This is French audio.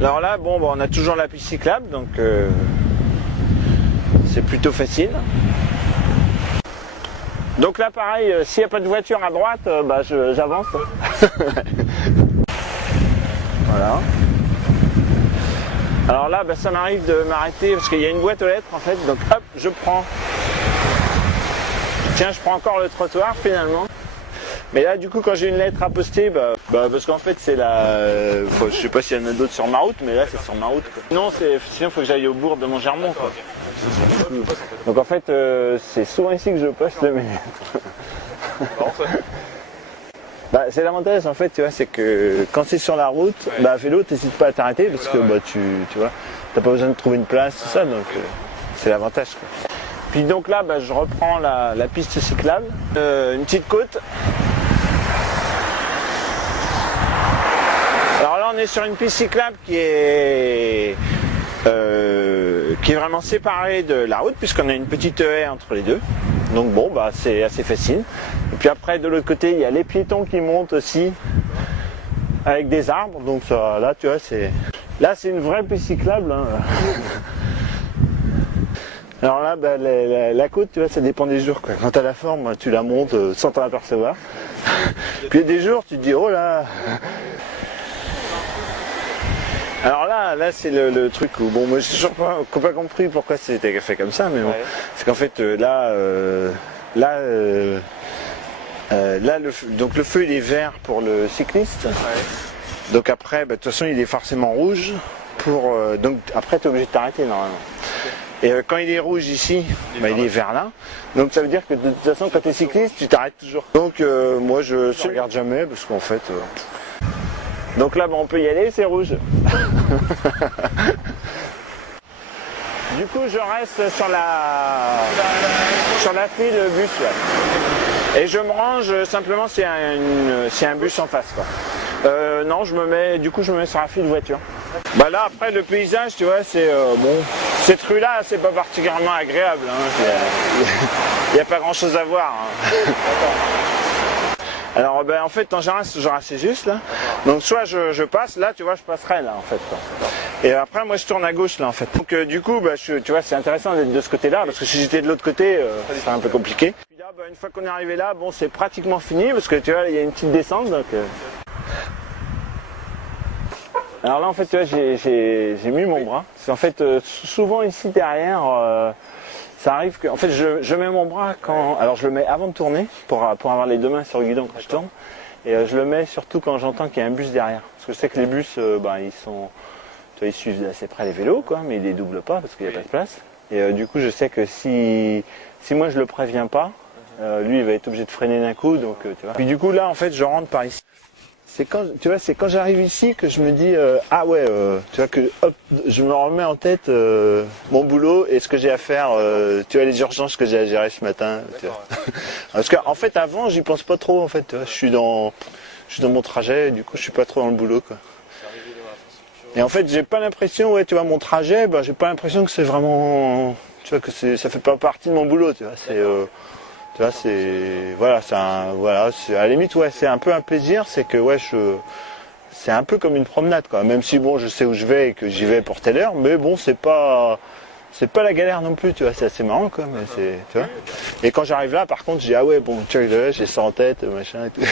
Alors là, bon, on a toujours la piste cyclable, donc c'est plutôt facile. Donc là, pareil, s'il n'y a pas de voiture à droite, j'avance. Voilà. Alors là, ça m'arrive de m'arrêter parce qu'il y a une boîte aux lettres en fait, donc hop, je prends. Tiens, je prends encore le trottoir finalement. Mais là, du coup, quand j'ai une lettre à poster, parce qu'en fait, c'est la. Je sais pas s'il y en a d'autres sur ma route, mais là, c'est sur ma route. Quoi. Non, sinon, il faut que j'aille au bourg de Montgermont. Quoi. Donc en fait, c'est souvent ici que je poste mes lettres. C'est l'avantage en fait, tu vois, c'est que quand c'est sur la route, à vélo, t'hésites pas à t'arrêter parce que tu vois, t'as pas besoin de trouver une place, tout ça, donc c'est l'avantage. Quoi. Puis donc là, je reprends la piste cyclable, une petite côte. Alors là, on est sur une piste cyclable qui est vraiment séparée de la route puisqu'on a une petite haie entre les deux. Donc bon, c'est assez facile. Et puis après, de l'autre côté, il y a les piétons qui montent aussi avec des arbres. Donc ça, là, tu vois, c'est une vraie piste cyclable. Hein. Alors là, la côte, tu vois, ça dépend des jours. Quoi. Quand tu as la forme, tu la montes sans t'en apercevoir. Puis il y a des jours, tu te dis, oh là. Alors là c'est le truc où, bon, moi j'ai toujours pas compris pourquoi c'était fait comme ça, mais bon, c'est qu'en fait donc le feu il est vert pour le cycliste, donc après, de toute façon il est forcément rouge, donc après tu es obligé de t'arrêter normalement. Et quand il est rouge ici, il est vert là, donc ça veut dire que de toute façon quand tu es cycliste, tu t'arrêtes toujours. Donc moi je ne regarde jamais parce qu'en fait... Donc là, on peut y aller, c'est rouge. Du coup, je reste sur la file bus là. Et je me range simplement s'il y a un bus en face. Quoi. Non, je me mets sur la file voiture. Là, après, le paysage, tu vois, c'est bon. Cette rue-là, c'est pas particulièrement agréable. Il n'y a pas grand-chose à voir. Hein. Alors en fait en général c'est genre assez juste là. Donc soit je passe, là tu vois je passerai là en fait. Quoi. Et après moi je tourne à gauche là en fait. Donc du coup tu vois c'est intéressant d'être de ce côté là parce que si j'étais de l'autre côté ça serait un peu compliqué. Puis là une fois qu'on est arrivé là, bon c'est pratiquement fini parce que tu vois il y a une petite descente donc. Alors là en fait tu vois j'ai mis mon bras. C'est en fait souvent ici derrière. Ça arrive que, en fait, je mets mon bras alors je le mets avant de tourner pour avoir les deux mains sur le guidon quand je tourne, et je le mets surtout quand j'entends qu'il y a un bus derrière, parce que je sais que les bus, ils suivent assez près les vélos, quoi, mais ils les doublent pas parce qu'il n'y a pas de place. Et du coup, je sais que si moi je le préviens pas, lui il va être obligé de freiner d'un coup, donc tu vois. Puis du coup là, en fait, je rentre par ici. C'est quand j'arrive ici que je me dis tu vois que hop, je me remets en tête mon boulot et ce que j'ai à faire, tu vois les urgences que j'ai à gérer ce matin. Tu vois. Parce qu'en fait avant j'y pense pas trop en fait. Tu vois, je suis dans mon trajet, et du coup je suis pas trop dans le boulot quoi. Et en fait j'ai pas l'impression tu vois mon trajet, j'ai pas l'impression que c'est vraiment, tu vois que ça fait pas partie de mon boulot. Tu vois c'est tu vois, c'est à la limite c'est un peu un plaisir, c'est que c'est un peu comme une promenade quoi. Même si bon je sais où je vais et que j'y vais pour telle heure, mais bon c'est pas la galère non plus, tu vois, c'est assez marrant quoi, mais tu vois. Et quand j'arrive là par contre, je dis bon tu vois j'ai ça en tête, machin et tout.